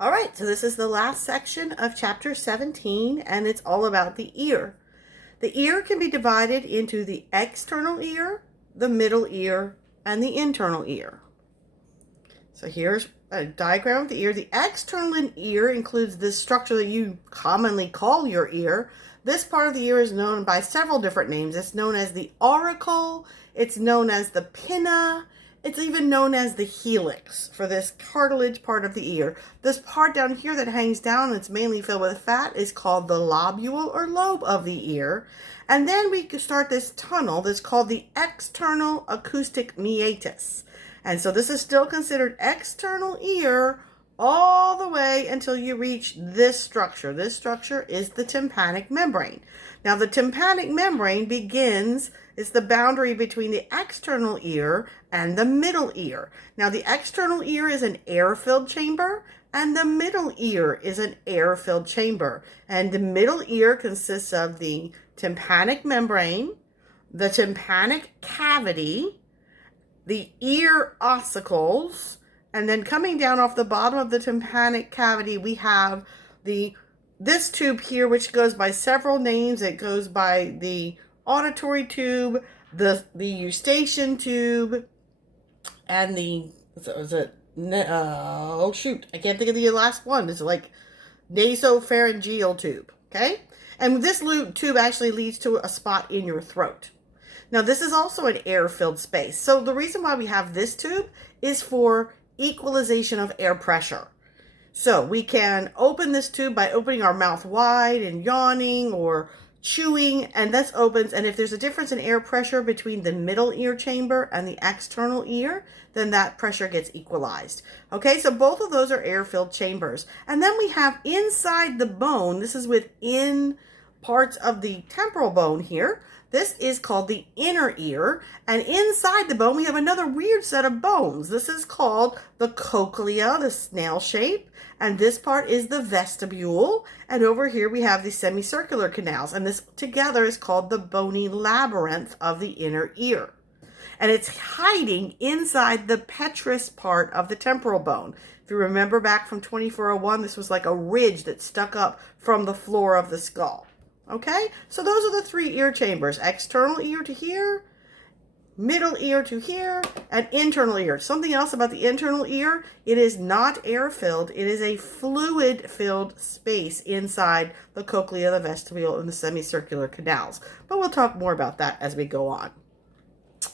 All right, so this is the last section of chapter 17, and it's all about the ear. The ear can be divided into the external ear, the middle ear, and the internal ear. So here's a diagram of the ear. The external ear includes this structure that you commonly call your ear. This part of the ear is known by several different names. It's known as the auricle, it's known as the pinna, it's even known as the helix for this cartilage part of the ear. This part down here that hangs down, that's mainly filled with fat, is called the lobule or lobe of the ear. And then we start this tunnel that's called the external acoustic meatus. And so this is still considered external ear all the way until you reach this structure. This structure is the tympanic membrane. Now the tympanic membrane is the boundary between the external ear and the middle ear. Now the external ear is an air-filled chamber and the middle ear is an air-filled chamber. And the middle ear consists of the tympanic membrane, the tympanic cavity, the ear ossicles, and then coming down off the bottom of the tympanic cavity, we have this tube here, which goes by several names. It goes by the auditory tube, the eustachian tube, and I can't think of the last one. It's like nasopharyngeal tube, okay? And this tube actually leads to a spot in your throat. Now, this is also an air-filled space. So the reason why we have this tube is for equalization of air pressure. So we can open this tube by opening our mouth wide and yawning or chewing, and this opens. And if there's a difference in air pressure between the middle ear chamber and the external ear, then that pressure gets equalized. Okay, so both of those are air-filled chambers. And then we have inside the bone, this is within parts of the temporal bone here. This is called the inner ear, and inside the bone we have another weird set of bones. This is called the cochlea, the snail shape, and this part is the vestibule, and over here we have the semicircular canals, and this together is called the bony labyrinth of the inner ear. And it's hiding inside the petrous part of the temporal bone. If you remember back from 2401, this was like a ridge that stuck up from the floor of the skull. Okay, so those are the three ear chambers: external ear to here, middle ear to here, and internal ear. Something else about the internal ear: it is not air-filled. It is a fluid-filled space inside the cochlea, the vestibule, and the semicircular canals. But we'll talk more about that as we go on.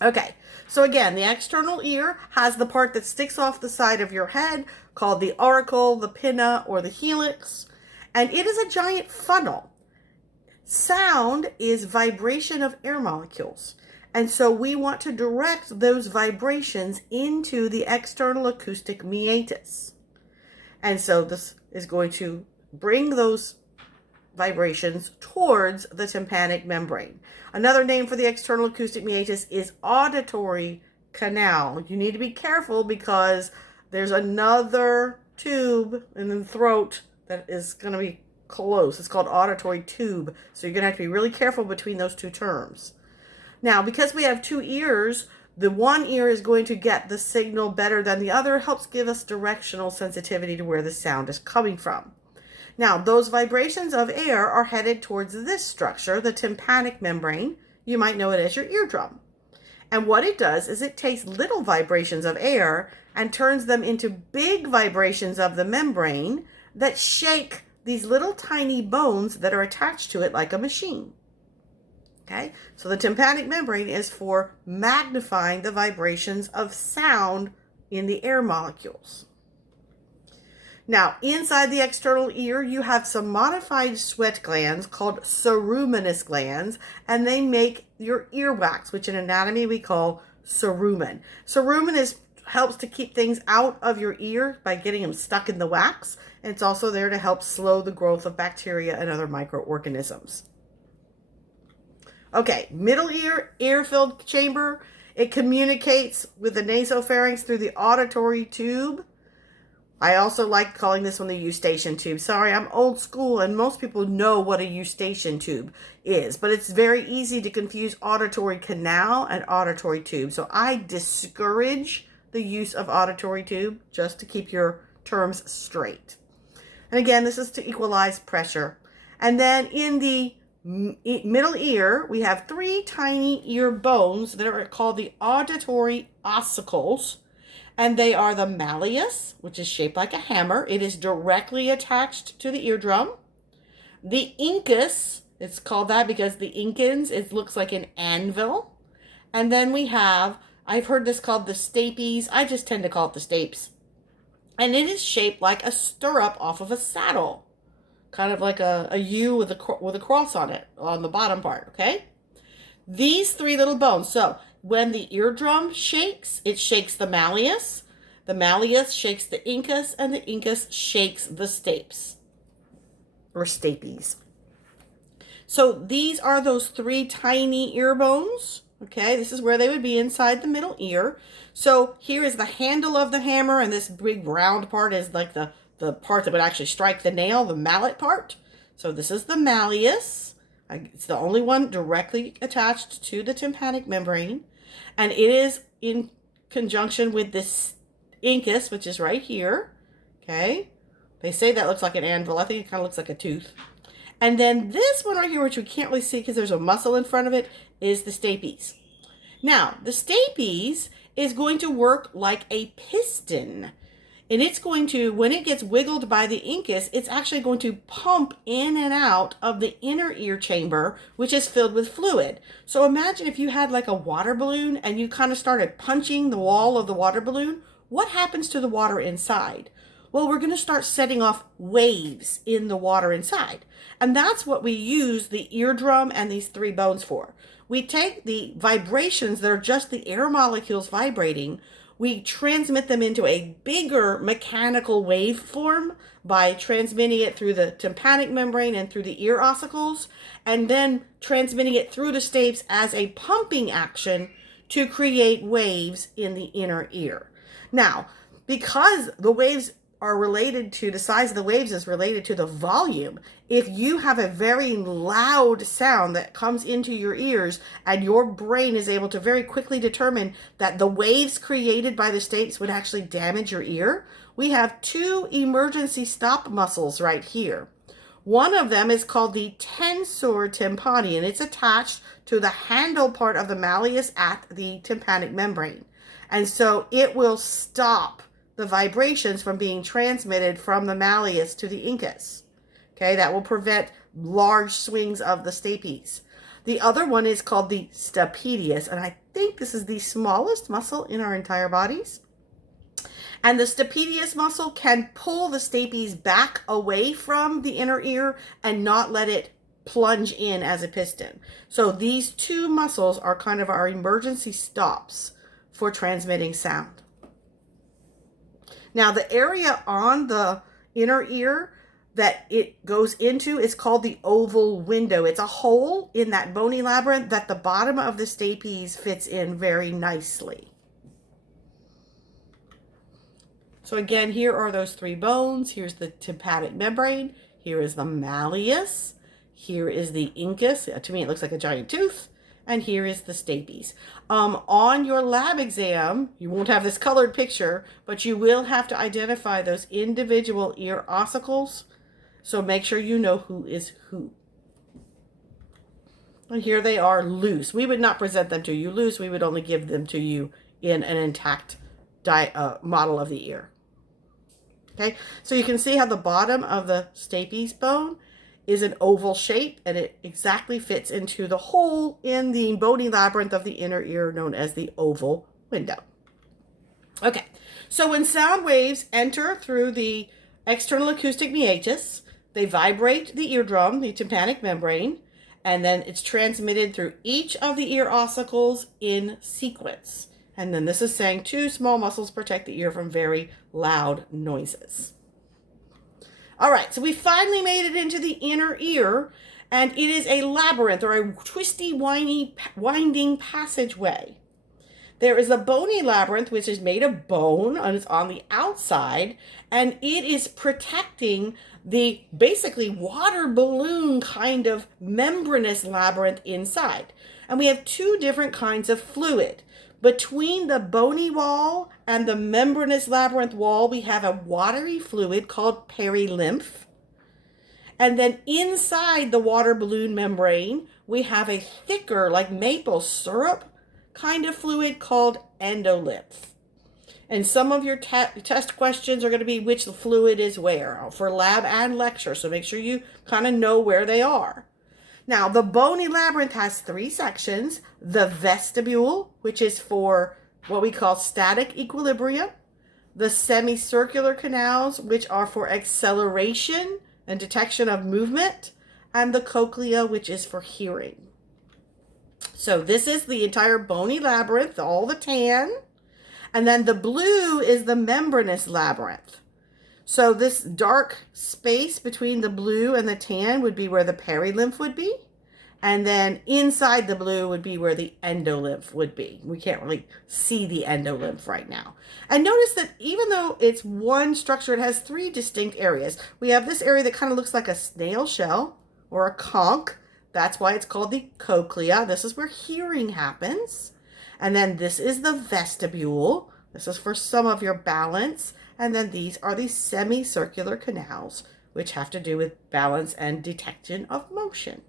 Okay, so again, the external ear has the part that sticks off the side of your head called the auricle, the pinna, or the helix, and it is a giant funnel. Sound is vibration of air molecules. And so we want to direct those vibrations into the external acoustic meatus. And so this is going to bring those vibrations towards the tympanic membrane. Another name for the external acoustic meatus is auditory canal. You need to be careful because there's another tube in the throat that is going to be close. It's called auditory tube. So you're going to have to be really careful between those two terms. Now, because we have two ears, the one ear is going to get the signal better than the other. It helps give us directional sensitivity to where the sound is coming from. Now, those vibrations of air are headed towards this structure, the tympanic membrane. You might know it as your eardrum. And what it does is it takes little vibrations of air and turns them into big vibrations of the membrane that shake these little tiny bones that are attached to it like a machine. Okay, so the tympanic membrane is for magnifying the vibrations of sound in the air molecules. Now, inside the external ear, you have some modified sweat glands called ceruminous glands, and they make your earwax, which in anatomy we call cerumen. Cerumen helps to keep things out of your ear by getting them stuck in the wax. And it's also there to help slow the growth of bacteria and other microorganisms. Okay, middle ear, air-filled chamber. It communicates with the nasopharynx through the auditory tube. I also like calling this one the eustachian tube. Sorry, I'm old school and most people know what a eustachian tube is, but it's very easy to confuse auditory canal and auditory tube. So I discourage the use of auditory tube just to keep your terms straight. And again, this is to equalize pressure. And then in the middle ear, we have three tiny ear bones that are called the auditory ossicles. And they are the malleus, which is shaped like a hammer. It is directly attached to the eardrum. The incus, it's called that because the incans, it looks like an anvil. And then we have, I've heard this called the stapes. I just tend to call it the stapes. And it is shaped like a stirrup off of a saddle. Kind of like a U with a cross on it, on the bottom part, okay? These three little bones. So when the eardrum shakes, it shakes the malleus shakes the incus, and the incus shakes the stapes, or stapes. So these are those three tiny ear bones. Okay, this is where they would be inside the middle ear. So here is the handle of the hammer, and this big round part is like the part that would actually strike the nail, the mallet part. So this is the malleus. It's the only one directly attached to the tympanic membrane. And it is in conjunction with this incus, which is right here. Okay, they say that looks like an anvil. I think it kind of looks like a tooth. And then this one right here, which we can't really see because there's a muscle in front of it, is the stapes. Now, the stapes is going to work like a piston. And it's going to, when it gets wiggled by the incus, it's actually going to pump in and out of the inner ear chamber, which is filled with fluid. So imagine if you had like a water balloon and you kind of started punching the wall of the water balloon. What happens to the water inside? Well, we're going to start setting off waves in the water inside. And that's what we use the eardrum and these three bones for. We take the vibrations that are just the air molecules vibrating, we transmit them into a bigger mechanical waveform by transmitting it through the tympanic membrane and through the ear ossicles, and then transmitting it through the stapes as a pumping action to create waves in the inner ear. Now, because the waves are related to, the size of the waves is related to the volume. If you have a very loud sound that comes into your ears and your brain is able to very quickly determine that the waves created by the stapes would actually damage your ear, we have two emergency stop muscles right here. One of them is called the tensor tympani, and it's attached to the handle part of the malleus at the tympanic membrane. And so it will stop the vibrations from being transmitted from the malleus to the incus. Okay, that will prevent large swings of the stapes. The other one is called the stapedius, and I think this is the smallest muscle in our entire bodies. And the stapedius muscle can pull the stapes back away from the inner ear and not let it plunge in as a piston. So these two muscles are kind of our emergency stops for transmitting sound. Now, the area on the inner ear that it goes into is called the oval window. It's a hole in that bony labyrinth that the bottom of the stapes fits in very nicely. So again, here are those three bones. Here's the tympanic membrane. Here is the malleus. Here is the incus. To me, it looks like a giant tooth. And here is the stapes. On your lab exam, you won't have this colored picture, but you will have to identify those individual ear ossicles. So make sure you know who is who. And here they are loose. We would not present them to you loose. We would only give them to you in an intact model of the ear. Okay, so you can see how the bottom of the stapes bone is an oval shape, and it exactly fits into the hole in the bony labyrinth of the inner ear known as the oval window. Okay, so when sound waves enter through the external acoustic meatus, they vibrate the eardrum, the tympanic membrane, and then it's transmitted through each of the ear ossicles in sequence. And then this is saying two small muscles protect the ear from very loud noises. All right, so we finally made it into the inner ear, and it is a labyrinth or a twisty, winding passageway. There is a bony labyrinth, which is made of bone, and it's on the outside, and it is protecting the basically water balloon kind of membranous labyrinth inside. And we have two different kinds of fluid. Between the bony wall and the membranous labyrinth wall, we have a watery fluid called perilymph. And then inside the water balloon membrane, we have a thicker, like maple syrup kind of fluid called endolymph. And some of your test questions are going to be which fluid is where for lab and lecture. So make sure you kind of know where they are. Now, the bony labyrinth has 3 sections. The vestibule, which is for what we call static equilibrium. The semicircular canals, which are for acceleration and detection of movement. And the cochlea, which is for hearing. So this is the entire bony labyrinth, all the tan. And then the blue is the membranous labyrinth. So this dark space between the blue and the tan would be where the perilymph would be. And then inside the blue would be where the endolymph would be. We can't really see the endolymph right now. And notice that even though it's one structure, it has 3 distinct areas. We have this area that kind of looks like a snail shell or a conch. That's why it's called the cochlea. This is where hearing happens. And then this is the vestibule. This is for some of your balance. And then these are the semicircular canals, which have to do with balance and detection of motion.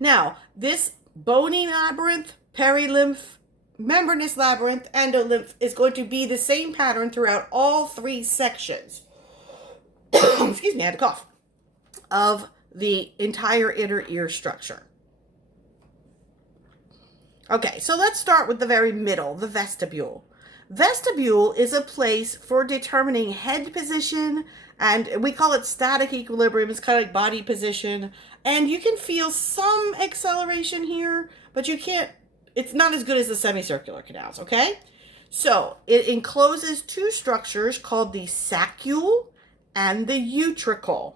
Now, this bony labyrinth, perilymph, membranous labyrinth, endolymph is going to be the same pattern throughout all 3 sections. Excuse me, I had a cough. Of the entire inner ear structure. Okay, so let's start with the very middle, the vestibule. Vestibule is a place for determining head position, and we call it static equilibrium. It's kind of like body position. And you can feel some acceleration here, but you can't, it's not as good as the semicircular canals, okay? So it encloses 2 structures called the saccule and the utricle.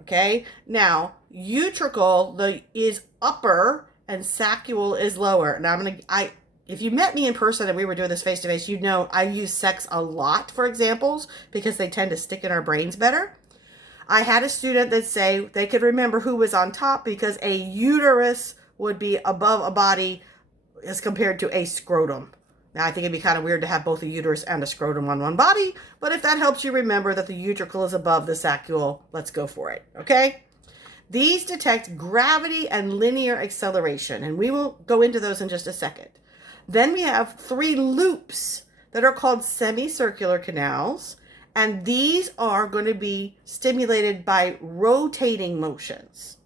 Okay, now utricle is upper and saccule is lower. Now if you met me in person and we were doing this face to face, you'd know I use sex a lot for examples because they tend to stick in our brains better. I had a student that say they could remember who was on top because a uterus would be above a body as compared to a scrotum. Now, I think it'd be kind of weird to have both a uterus and a scrotum on one body, but if that helps you remember that the utricle is above the saccule, let's go for it, okay? These detect gravity and linear acceleration, and we will go into those in just a second. Then we have 3 loops that are called semicircular canals, and these are going to be stimulated by rotating motions.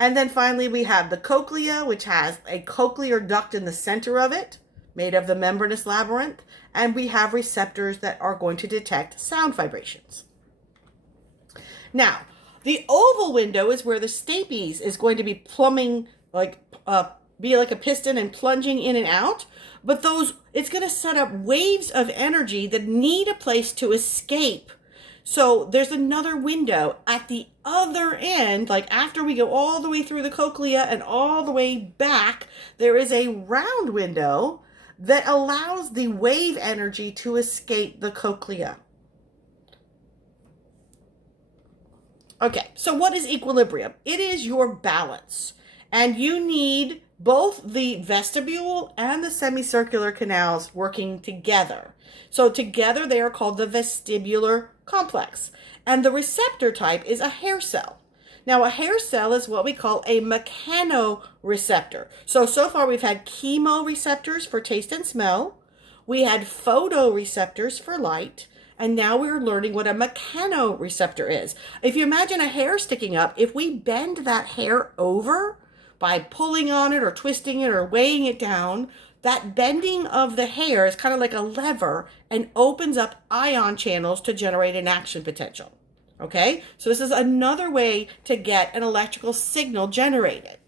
And then finally, we have the cochlea, which has a cochlear duct in the center of it, made of the membranous labyrinth, and we have receptors that are going to detect sound vibrations. Now, the oval window is where the stapes is going to be plumbing, be like a piston and plunging in and out, but it's going to set up waves of energy that need a place to escape. So there's another window at the other end, like after we go all the way through the cochlea and all the way back, there is a round window that allows the wave energy to escape the cochlea. Okay, so what is equilibrium? It is your balance, and you need both the vestibule and the semicircular canals working together. So together they are called the vestibular complex, and the receptor type is a hair cell. Now, a hair cell is what we call a mechanoreceptor. So far we've had chemoreceptors for taste and smell. We had photoreceptors for light. And now we're learning what a mechanoreceptor is. If you imagine a hair sticking up, if we bend that hair over by pulling on it or twisting it or weighing it down, that bending of the hair is kind of like a lever and opens up ion channels to generate an action potential. Okay, so this is another way to get an electrical signal generated.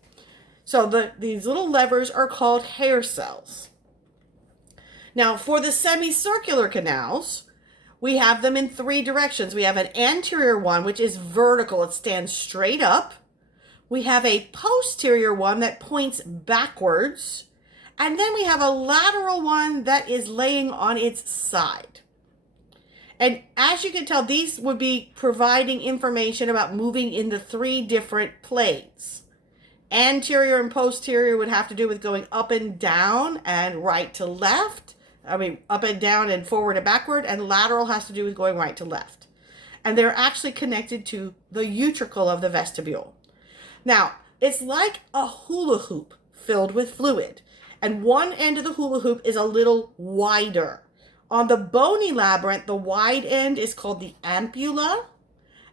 So these little levers are called hair cells. Now, for the semicircular canals, we have them in 3 directions. We have an anterior one, which is vertical. It stands straight up. We have a posterior one that points backwards. And then we have a lateral one that is laying on its side. And as you can tell, these would be providing information about moving in the 3 different planes. Anterior and posterior would have to do with going up and down and right to left. I mean, up and down and forward and backward. And lateral has to do with going right to left. And they're actually connected to the utricle of the vestibule. Now, it's like a hula hoop filled with fluid. And one end of the hula hoop is a little wider. On the bony labyrinth, the wide end is called the ampulla.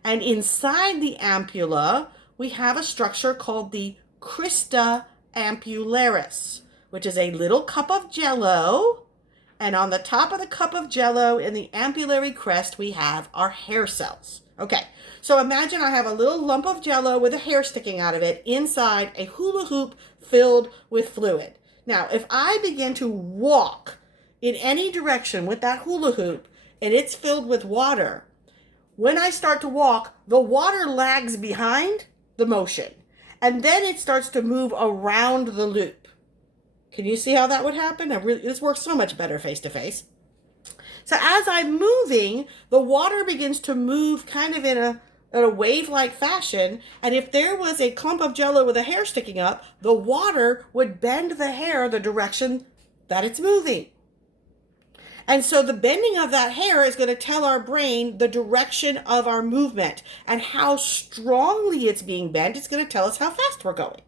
And inside the ampulla, we have a structure called the crista ampullaris, which is a little cup of jello. And on the top of the cup of jello in the ampullary crest, we have our hair cells. Okay, so imagine I have a little lump of jello with a hair sticking out of it inside a hula hoop filled with fluid. Now, if I begin to walk in any direction with that hula hoop and it's filled with water, when I start to walk, the water lags behind the motion. And then it starts to move around the loop. Can you see how that would happen? This works so much better face to face. So as I'm moving, the water begins to move kind of in a wave-like fashion. And if there was a clump of jello with a hair sticking up, the water would bend the hair the direction that it's moving. And so the bending of that hair is going to tell our brain the direction of our movement, and how strongly it's being bent. It's going to tell us how fast we're going.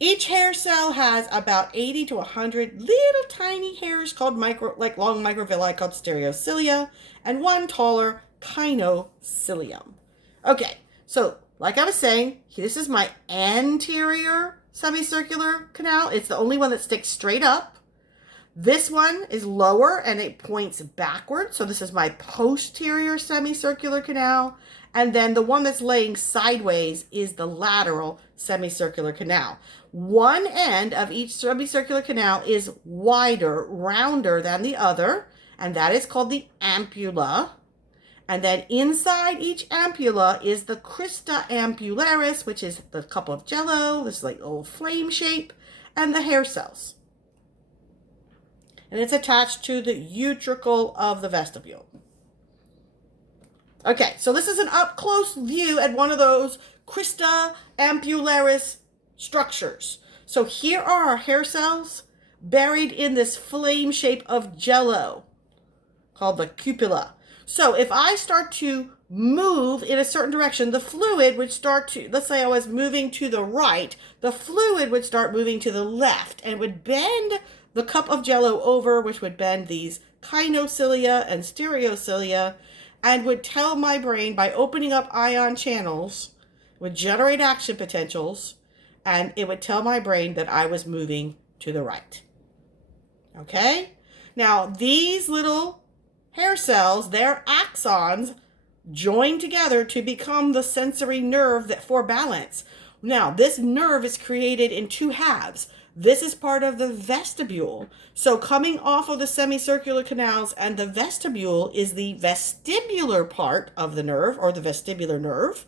Each hair cell has about 80 to 100 little tiny hairs called long microvilli called stereocilia, and one taller kinocilium. Okay, so like I was saying, this is my anterior semicircular canal. It's the only one that sticks straight up. This one is lower and it points backward. So this is my posterior semicircular canal. And then the one that's laying sideways is the lateral semicircular canal. One end of each semicircular canal is wider, rounder than the other, and that is called the ampulla. And then inside each ampulla is the crista ampullaris, which is the cup of jello, this like little flame shape, and the hair cells. And it's attached to the utricle of the vestibule. Okay, so this is an up-close view at one of those crista ampullaris structures. So here are our hair cells buried in this flame shape of jello called the cupula. So if I start to move in a certain direction, the fluid would start to, let's say I was moving to the right, the fluid would start moving to the left and would bend the cup of jello over, which would bend these kinocilia and stereocilia, and would tell my brain by opening up ion channels, would generate action potentials, and it would tell my brain that I was moving to the right. Okay? Now, these little hair cells, their axons, join together to become the sensory nerve that for balance. Now, this nerve is created in two halves. This is part of the vestibule. So coming off of the semicircular canals and the vestibule is the vestibular part of the nerve, or the vestibular nerve.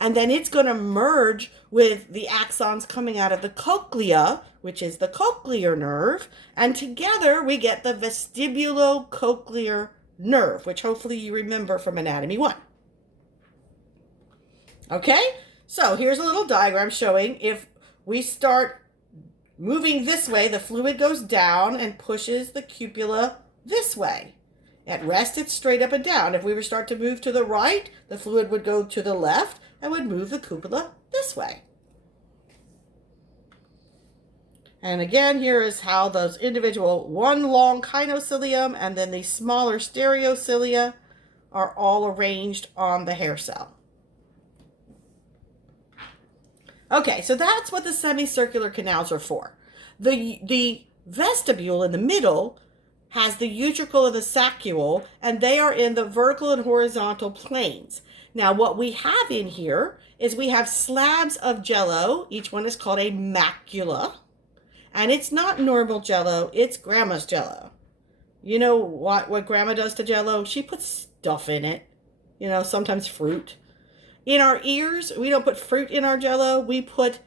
And then it's going to merge with the axons coming out of the cochlea, which is the cochlear nerve. And together we get the vestibulocochlear nerve, which hopefully you remember from Anatomy 1. Okay, so here's a little diagram showing if we start moving this way, the fluid goes down and pushes the cupula this way. At rest, it's straight up and down. If we were start to move to the right, the fluid would go to the left and would move the cupula this way. And again, here is how those individual, one long kinocilium and then the smaller stereocilia are all arranged on the hair cell. Okay, so that's what the semicircular canals are for. The vestibule in the middle has the utricle and the saccule, and they are in the vertical and horizontal planes. Now, what we have in here is we have slabs of jello. Each one is called a macula. And it's not normal jello, it's grandma's jello. You know what grandma does to jello? She puts stuff in it. You know, sometimes fruit. In our ears, we don't put fruit in our jello, we put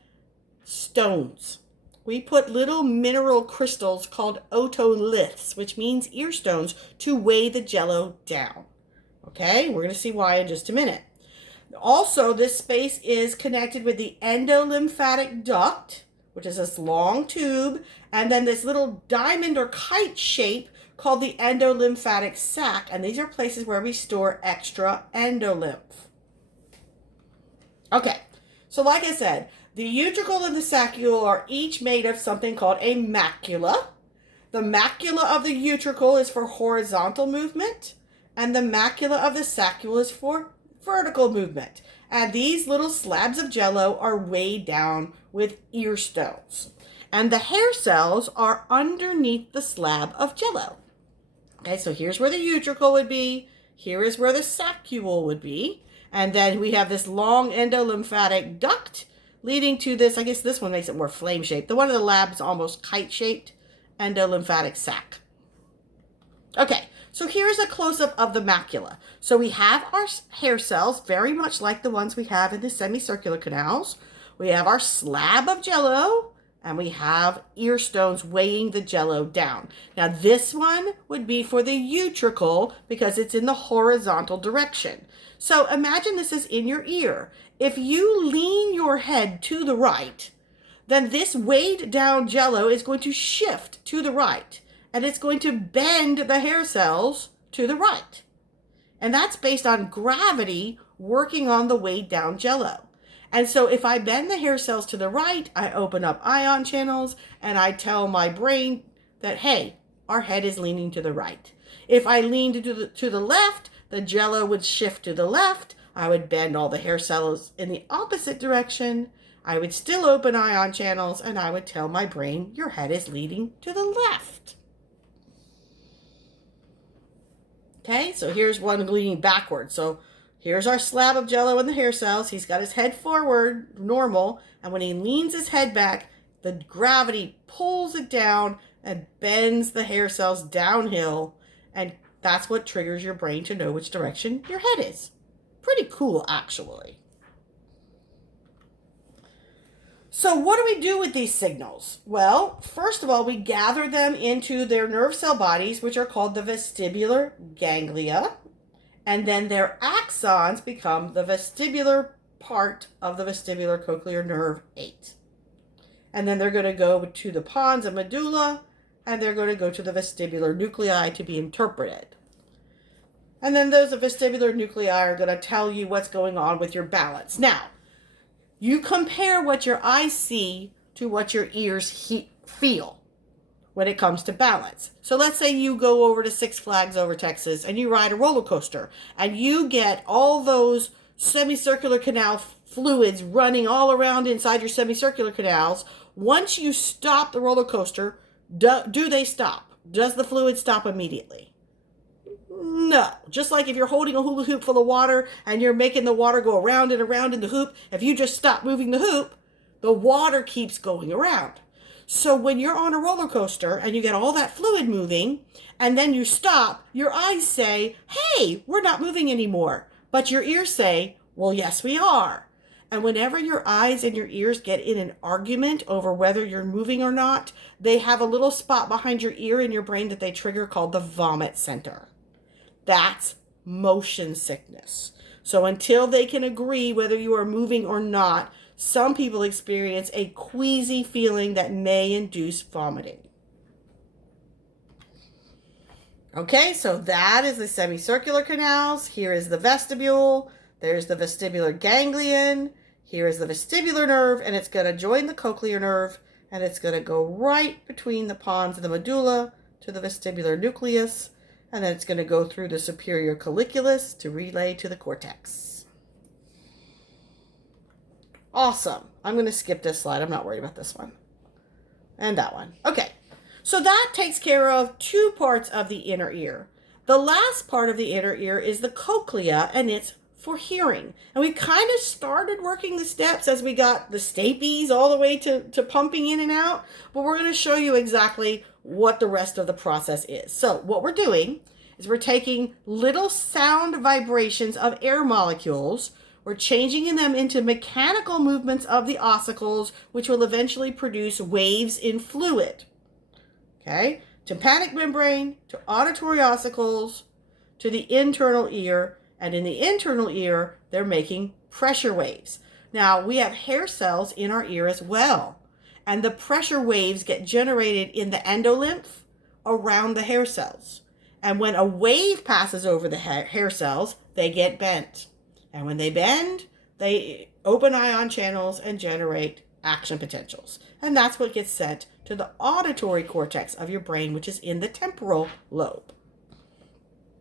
stones. We put little mineral crystals called otoliths, which means ear stones, to weigh the jello down. Okay, we're going to see why in just a minute. Also, this space is connected with the endolymphatic duct, which is this long tube, and then this little diamond or kite shape called the endolymphatic sac, and these are places where we store extra endolymph. Okay, so like I said, the utricle and the saccule are each made of something called a macula. The macula of the utricle is for horizontal movement, and the macula of the saccule is for vertical movement. And these little slabs of jello are weighed down with ear stones. And the hair cells are underneath the slab of jello. Okay, so here's where the utricle would be. Here is where the saccule would be. And then we have this long endolymphatic duct leading to this. I guess this one makes it more flame-shaped. The one in the lab is almost kite-shaped. Endolymphatic sac. Okay, so here's a close-up of the macula. So we have our hair cells, very much like the ones we have in the semicircular canals. We have our slab of jello, and we have ear stones weighing the jello down. Now this one would be for the utricle because it's in the horizontal direction. So imagine this is in your ear. If you lean your head to the right, then this weighed down jello is going to shift to the right, and it's going to bend the hair cells to the right. And that's based on gravity working on the weighed down jello. And so if I bend the hair cells to the right, I open up ion channels and I tell my brain that, hey, our head is leaning to the right. If I leaned to the left, the jello would shift to the left. I would bend all the hair cells in the opposite direction. I would still open ion channels, and I would tell my brain, your head is leaning to the left. Okay, so here's one leaning backwards. So here's our slab of jello in the hair cells. He's got his head forward, normal, and when he leans his head back, the gravity pulls it down and bends the hair cells downhill, and that's what triggers your brain to know which direction your head is. Pretty cool, actually. So what do we do with these signals? Well, first of all, we gather them into their nerve cell bodies, which are called the vestibular ganglia. And then their axons become the vestibular part of the vestibular cochlear nerve 8. And then they're going to go to the pons and medulla, and they're going to go to the vestibular nuclei to be interpreted. And then those vestibular nuclei are going to tell you what's going on with your balance. Now, you compare what your eyes see to what your ears feel when it comes to balance. So let's say you go over to Six Flags over Texas and you ride a roller coaster and you get all those semicircular canal fluids running all around inside your semicircular canals. Once you stop the roller coaster, do they stop? Does the fluid stop immediately? No. Just like if you're holding a hula hoop full of water and you're making the water go around and around in the hoop, if you just stop moving the hoop, the water keeps going around. So when you're on a roller coaster and you get all that fluid moving and then you stop, your eyes say, hey, we're not moving anymore. But your ears say, well, yes, we are. And whenever your eyes and your ears get in an argument over whether you're moving or not, they have a little spot behind your ear in your brain that they trigger called the vomit center. That's motion sickness. So until they can agree whether you are moving or not, some people experience a queasy feeling that may induce vomiting. Okay, so that is the semicircular canals. Here is the vestibule. There's the vestibular ganglion. Here is the vestibular nerve, and it's going to join the cochlear nerve, and it's going to go right between the pons and the medulla to the vestibular nucleus. And then it's going to go through the superior colliculus to relay to the cortex. Awesome. I'm going to skip this slide. I'm not worried about this one. And that one. Okay. So that takes care of two parts of the inner ear. The last part of the inner ear is the cochlea, and it's for hearing. And we kind of started working the steps as we got the stapes all the way to pumping in and out. But we're going to show you exactly what the rest of the process is. So what we're doing is we're taking little sound vibrations of air molecules, we're changing them into mechanical movements of the ossicles, which will eventually produce waves in fluid. Okay, tympanic membrane, to auditory ossicles, to the internal ear, And in the internal ear, they're making pressure waves. Now, we have hair cells in our ear as well. And the pressure waves get generated in the endolymph around the hair cells. And when a wave passes over the hair cells, they get bent. And when they bend, they open ion channels and generate action potentials. And that's what gets sent to the auditory cortex of your brain, which is in the temporal lobe.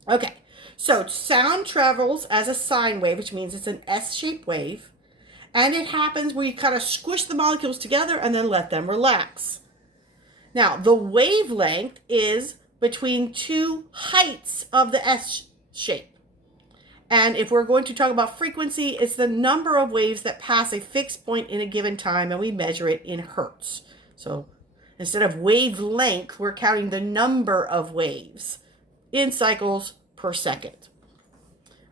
Okay, so sound travels as a sine wave, which means it's an S-shaped wave. And it happens where you kind of squish the molecules together and then let them relax. Now, the wavelength is between two heights of the S shape. And if we're going to talk about frequency, it's the number of waves that pass a fixed point in a given time, and we measure it in hertz. So instead of wavelength, we're counting the number of waves in cycles per second.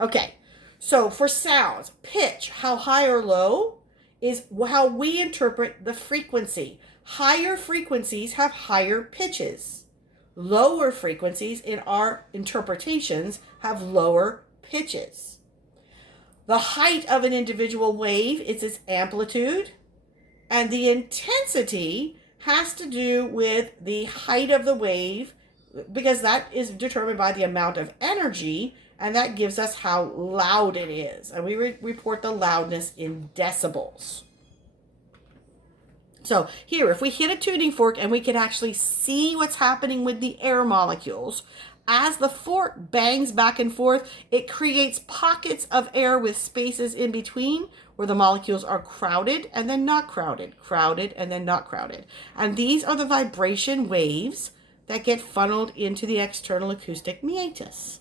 Okay, so for sounds, pitch, how high or low, is how we interpret the frequency. Higher frequencies have higher pitches. Lower frequencies in our interpretations have lower pitches. The height of an individual wave is its amplitude, and the intensity has to do with the height of the wave, because that is determined by the amount of energy, and that gives us how loud it is. And we report the loudness in decibels. So here, if we hit a tuning fork and we can actually see what's happening with the air molecules, as the fork bangs back and forth, it creates pockets of air with spaces in between where the molecules are crowded and then not crowded, crowded and then not crowded. And these are the vibration waves that get funneled into the external acoustic meatus.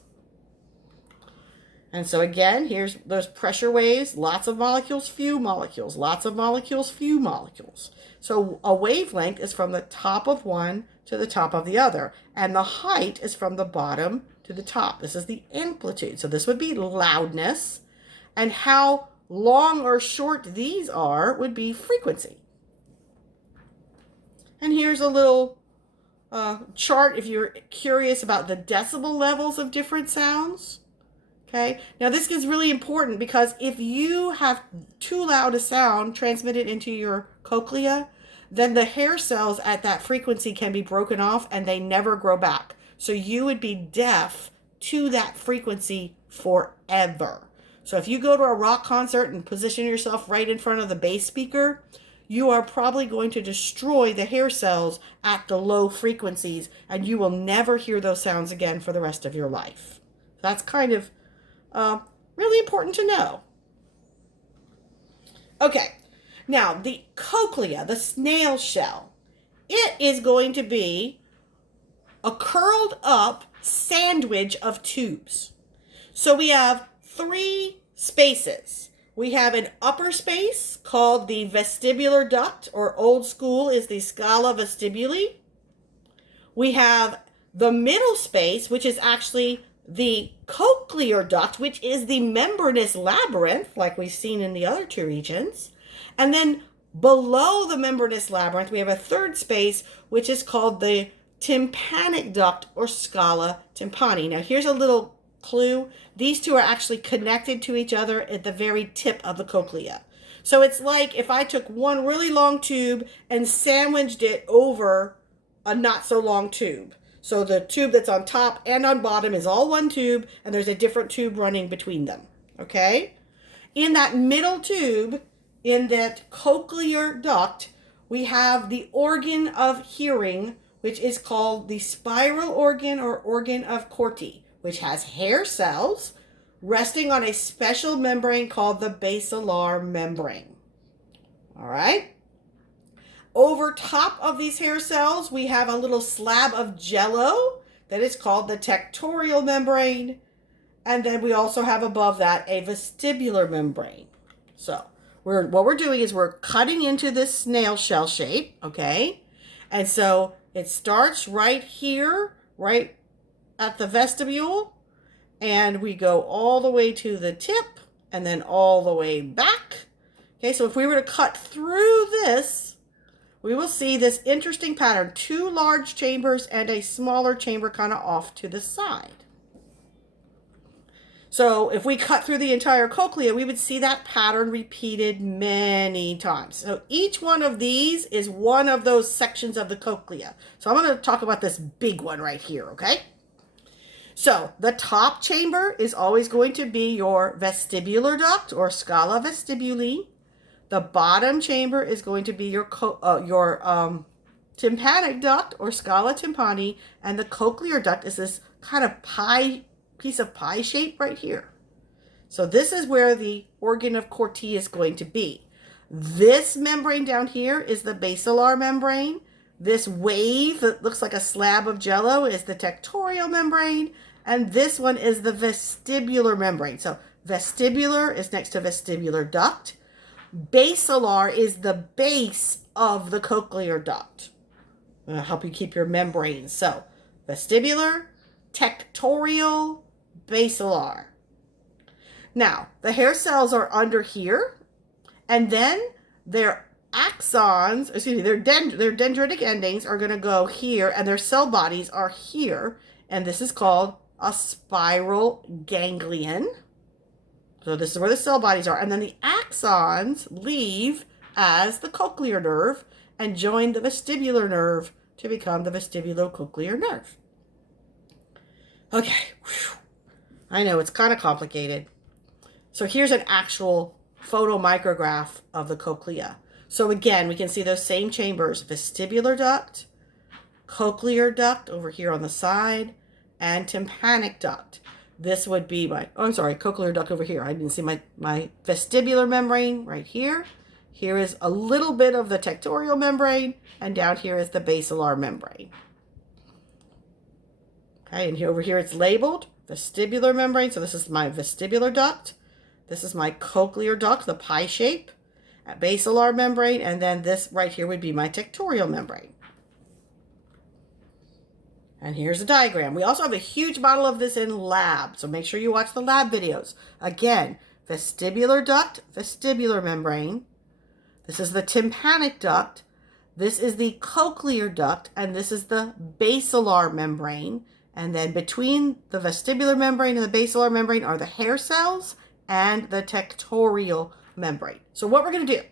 And so again, here's those pressure waves, lots of molecules, few molecules, lots of molecules, few molecules. So a wavelength is from the top of one to the top of the other, and the height is from the bottom to the top. This is the amplitude. So this would be loudness, and how long or short these are would be frequency. And here's a little chart if you're curious about the decibel levels of different sounds. Okay, now this is really important because if you have too loud a sound transmitted into your cochlea, then the hair cells at that frequency can be broken off and they never grow back. So you would be deaf to that frequency forever. So if you go to a rock concert and position yourself right in front of the bass speaker, you are probably going to destroy the hair cells at the low frequencies, and you will never hear those sounds again for the rest of your life. That's kind of really important to know. Okay, now the cochlea, the snail shell, it is going to be a curled up sandwich of tubes. So we have three spaces. We have an upper space called the vestibular duct, or old school is the scala vestibuli. We have the middle space, which is actually the cochlear duct, which is the membranous labyrinth, like we've seen in the other two regions. And then below the membranous labyrinth, we have a third space, which is called the tympanic duct, or scala tympani. Now, here's a little clue. These two are actually connected to each other at the very tip of the cochlea. So it's like if I took one really long tube and sandwiched it over a not so long tube. So the tube that's on top and on bottom is all one tube, and there's a different tube running between them, okay? In that middle tube, in that cochlear duct, we have the organ of hearing, which is called the spiral organ, or organ of Corti, which has hair cells resting on a special membrane called the basilar membrane. All right? Over top of these hair cells, we have a little slab of jello that is called the tectorial membrane. And then we also have above that a vestibular membrane. So what we're doing is we're cutting into this snail shell shape, okay? And so it starts right here, right at the vestibule, and we go all the way to the tip and then all the way back. Okay, so if we were to cut through this, we will see this interesting pattern, two large chambers and a smaller chamber kind of off to the side. So if we cut through the entire cochlea, we would see that pattern repeated many times. So each one of these is one of those sections of the cochlea. So I'm going to talk about this big one right here, okay? So the top chamber is always going to be your vestibular duct or scala vestibuli. The bottom chamber is going to be your tympanic duct or scala tympani, and the cochlear duct is this kind of piece of pie shape right here. So this is where the organ of Corti is going to be. This membrane down here is the basilar membrane. This wave that looks like a slab of jello is the tectorial membrane, and this one is the vestibular membrane. So vestibular is next to vestibular duct. Basilar is the base of the cochlear duct. I'm going to help you keep your membranes. So vestibular, tectorial, basilar. Now, the hair cells are under here, and then their axons, their dendritic endings are going to go here, and their cell bodies are here, and this is called a spiral ganglion. So this is where the cell bodies are, and then the axons leave as the cochlear nerve and join the vestibular nerve to become the vestibulocochlear nerve. Okay, I know it's kind of complicated. So here's an actual photomicrograph of the cochlea. So again, we can see those same chambers, vestibular duct, cochlear duct over here on the side, and tympanic duct. This would be cochlear duct over here. I didn't see my vestibular membrane right here. Here is a little bit of the tectorial membrane, and down here is the basilar membrane. Okay, and over here it's labeled vestibular membrane. So this is my vestibular duct. This is my cochlear duct, the pie shape, basilar membrane, and then this right here would be my tectorial membrane. And here's a diagram. We also have a huge model of this in lab, so make sure you watch the lab videos. Again, vestibular duct, vestibular membrane. This is the tympanic duct. This is the cochlear duct, and this is the basilar membrane. And then between the vestibular membrane and the basilar membrane are the hair cells and the tectorial membrane. So what we're going to do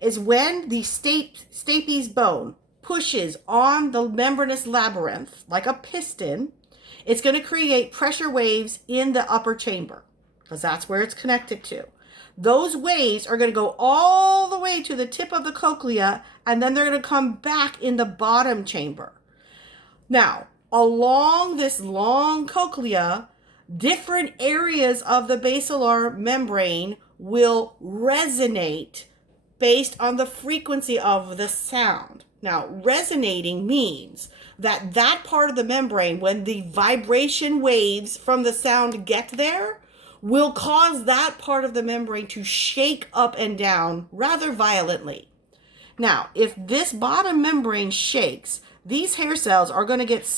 is when the stapes bone pushes on the membranous labyrinth like a piston, it's going to create pressure waves in the upper chamber because that's where it's connected to. Those waves are going to go all the way to the tip of the cochlea, and then they're going to come back in the bottom chamber. Now, along this long cochlea, different areas of the basilar membrane will resonate based on the frequency of the sound. Now, resonating means that that part of the membrane, when the vibration waves from the sound get there, will cause that part of the membrane to shake up and down rather violently. Now, if this bottom membrane shakes, these hair cells are going to get